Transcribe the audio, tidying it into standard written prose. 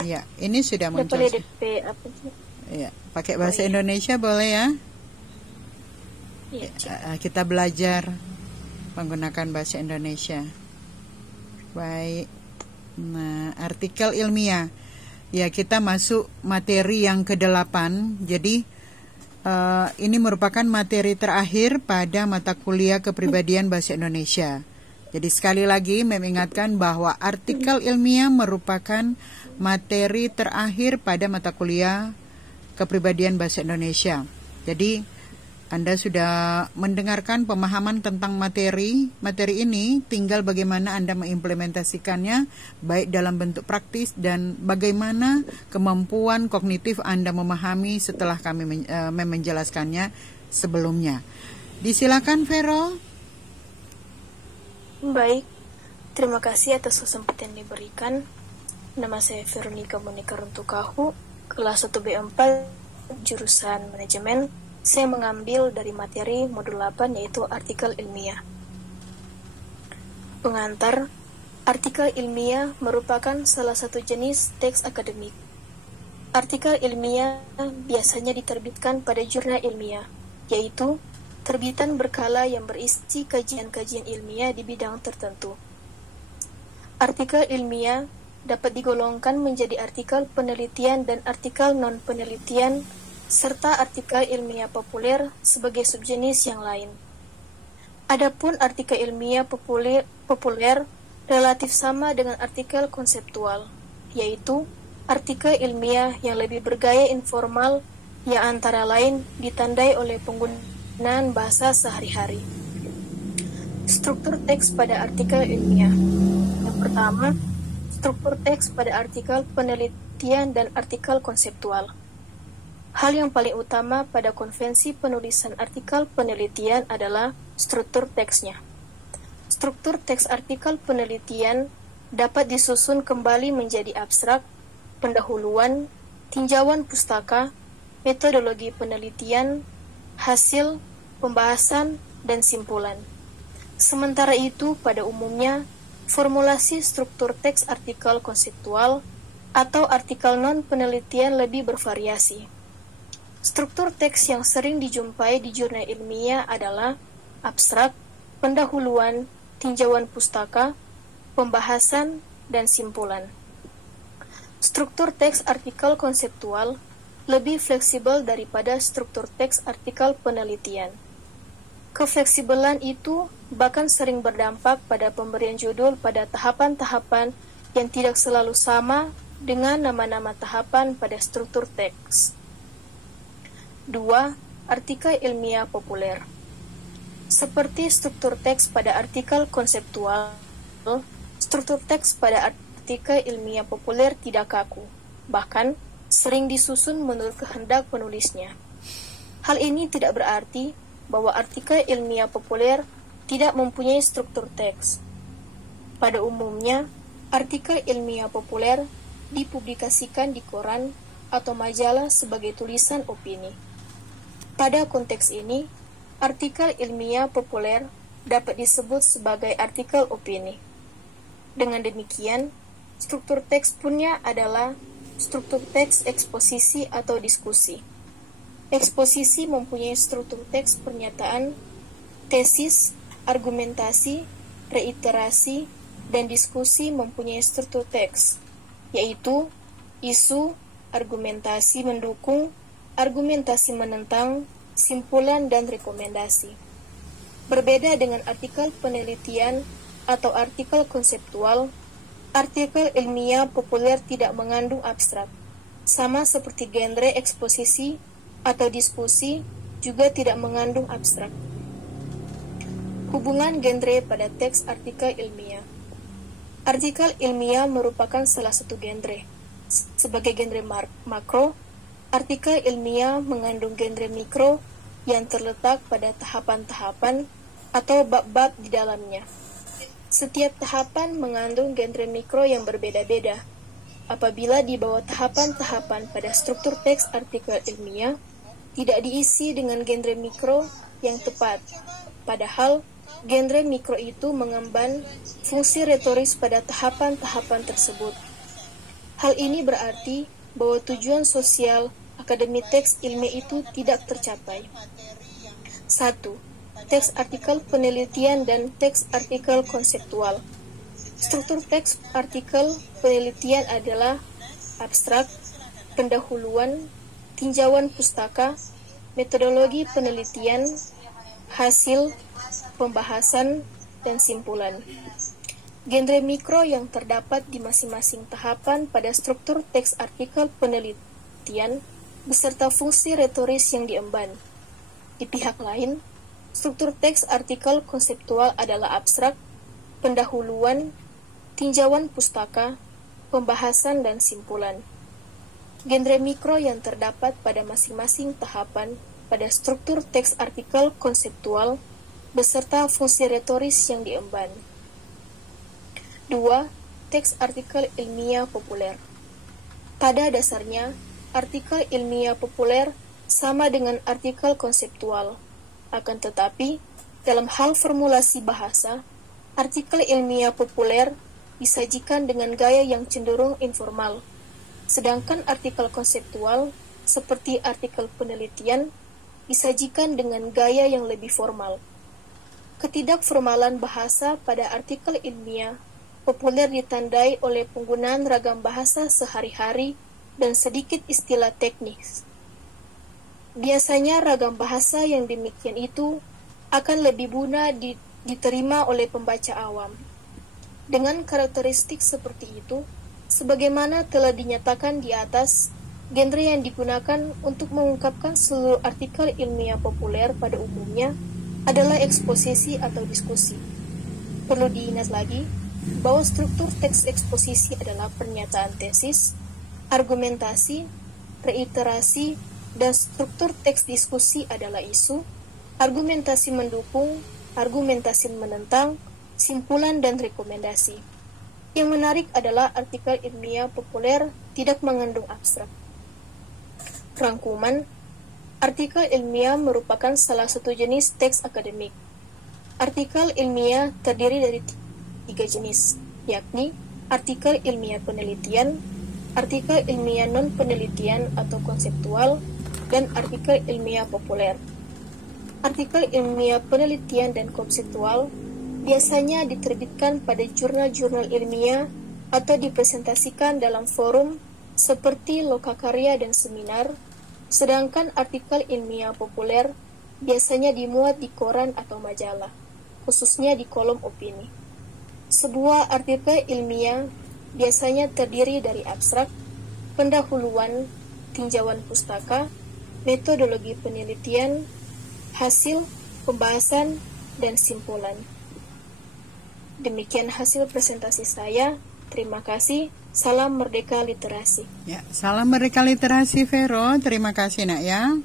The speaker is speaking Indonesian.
Ya, ini sudah muncul. DP apa sih? Ya, pakai bahasa Indonesia boleh ya? Iya, Kita belajar menggunakan bahasa Indonesia. Baik. Nah, artikel ilmiah. Ya, kita masuk materi yang ke-8. Jadi, ini merupakan materi terakhir pada mata kuliah kepribadian bahasa Indonesia. Jadi sekali lagi mengingatkan bahwa artikel ilmiah merupakan materi terakhir pada mata kuliah kepribadian bahasa Indonesia. Jadi Anda sudah mendengarkan pemahaman tentang materi ini, tinggal bagaimana Anda mengimplementasikannya baik dalam bentuk praktis dan bagaimana kemampuan kognitif Anda memahami setelah kami menjelaskannya sebelumnya. Disilakan Vero. Baik, terima kasih atas kesempatan yang diberikan. Nama saya Veronica Monica Runtukahu, kelas 1B4, jurusan manajemen. Saya mengambil dari materi modul 8 yaitu artikel ilmiah. Pengantar, artikel ilmiah merupakan salah satu jenis teks akademik. Artikel ilmiah biasanya diterbitkan pada jurnal ilmiah, yaitu terbitan berkala yang berisi kajian-kajian ilmiah di bidang tertentu. Artikel ilmiah dapat digolongkan menjadi artikel penelitian dan artikel non-penelitian, serta artikel ilmiah populer sebagai subjenis yang lain. Adapun artikel ilmiah populer relatif sama dengan artikel konseptual, yaitu artikel ilmiah yang lebih bergaya informal yang antara lain ditandai oleh penggunaan bahasa sehari-hari. Struktur teks pada artikel ilmiah. Yang pertama, struktur teks pada artikel penelitian dan artikel konseptual. Hal yang paling utama pada konvensi penulisan artikel penelitian adalah struktur teksnya. Struktur teks artikel penelitian dapat disusun kembali menjadi abstrak, pendahuluan, tinjauan pustaka, metodologi penelitian, hasil, pembahasan, dan simpulan. Sementara itu, pada umumnya, formulasi struktur teks artikel konseptual atau artikel non-penelitian lebih bervariasi. Struktur teks yang sering dijumpai di jurnal ilmiah adalah abstrak, pendahuluan, tinjauan pustaka, pembahasan, dan simpulan. Struktur teks artikel konseptual lebih fleksibel daripada struktur teks artikel penelitian. Kefleksibelan itu bahkan sering berdampak pada pemberian judul pada tahapan-tahapan yang tidak selalu sama dengan nama-nama tahapan pada struktur teks. 2. Artikel ilmiah populer. Seperti struktur teks pada artikel konseptual, struktur teks pada artikel ilmiah populer tidak kaku, bahkan sering disusun menurut kehendak penulisnya. Hal ini tidak berarti bahwa artikel ilmiah populer tidak mempunyai struktur teks. Pada umumnya, artikel ilmiah populer dipublikasikan di koran atau majalah sebagai tulisan opini. Pada konteks ini, artikel ilmiah populer dapat disebut sebagai artikel opini. Dengan demikian, struktur teks punya adalah struktur teks eksposisi atau diskusi. Eksposisi mempunyai struktur teks pernyataan, tesis, argumentasi, reiterasi, dan diskusi mempunyai struktur teks, yaitu isu, argumentasi mendukung, argumentasi menentang, simpulan, dan rekomendasi. Berbeda dengan artikel penelitian atau artikel konseptual, artikel ilmiah populer tidak mengandung abstrak, sama seperti genre eksposisi atau diskusi juga tidak mengandung abstrak. Hubungan genre pada teks artikel ilmiah. Artikel ilmiah merupakan salah satu genre. Sebagai genre makro, artikel ilmiah mengandung genre mikro yang terletak pada tahapan-tahapan atau bab-bab di dalamnya. Setiap tahapan mengandung genre mikro yang berbeda-beda. Apabila di bawah tahapan-tahapan pada struktur teks artikel ilmiah tidak diisi dengan genre mikro yang tepat, padahal genre mikro itu mengemban fungsi retoris pada tahapan-tahapan tersebut. Hal ini berarti bahwa tujuan sosial akademi teks ilmiah itu tidak tercapai. 1. Teks artikel penelitian dan teks artikel konseptual. Struktur teks artikel penelitian adalah abstrak, pendahuluan, tinjauan pustaka, metodologi penelitian, hasil, pembahasan, dan simpulan. Genre mikro yang terdapat di masing-masing tahapan pada struktur teks artikel penelitian beserta fungsi retoris yang diemban. Di pihak lain, struktur teks artikel konseptual adalah abstrak, pendahuluan, tinjauan pustaka, pembahasan, dan simpulan. Genre mikro yang terdapat pada masing-masing tahapan pada struktur teks artikel konseptual beserta fungsi retoris yang diemban. 2. Teks artikel ilmiah populer. Pada dasarnya, artikel ilmiah populer sama dengan artikel konseptual. Akan tetapi, dalam hal formulasi bahasa, artikel ilmiah populer disajikan dengan gaya yang cenderung informal, sedangkan artikel konseptual, seperti artikel penelitian, disajikan dengan gaya yang lebih formal. Ketidakformalan bahasa pada artikel ilmiah populer ditandai oleh penggunaan ragam bahasa sehari-hari dan sedikit istilah teknis. Biasanya ragam bahasa yang demikian itu akan lebih mudah diterima oleh pembaca awam. Dengan karakteristik seperti itu, sebagaimana telah dinyatakan di atas, genre yang digunakan untuk mengungkapkan seluruh artikel ilmiah populer pada umumnya adalah eksposisi atau diskusi. Perlu diingat lagi bahwa struktur teks eksposisi adalah pernyataan tesis, argumentasi, reiterasi, dan struktur teks diskusi adalah isu, argumentasi mendukung, argumentasi menentang, simpulan, dan rekomendasi. Yang menarik adalah artikel ilmiah populer tidak mengandung abstrak. Rangkuman, artikel ilmiah merupakan salah satu jenis teks akademik. Artikel ilmiah terdiri dari 3 jenis, yakni artikel ilmiah penelitian, artikel ilmiah non-penelitian atau konseptual, dan artikel ilmiah populer. Artikel ilmiah penelitian dan konseptual biasanya diterbitkan pada jurnal-jurnal ilmiah atau dipresentasikan dalam forum seperti lokakarya dan seminar, sedangkan artikel ilmiah populer biasanya dimuat di koran atau majalah, khususnya di kolom opini. Sebuah artikel ilmiah biasanya terdiri dari abstrak, pendahuluan, tinjauan pustaka, metodologi penelitian, hasil, pembahasan, dan simpulan. Demikian hasil presentasi saya. Terima kasih. Salam Merdeka Literasi. Ya, salam Merdeka Literasi, Vero. Terima kasih, Nak, ya.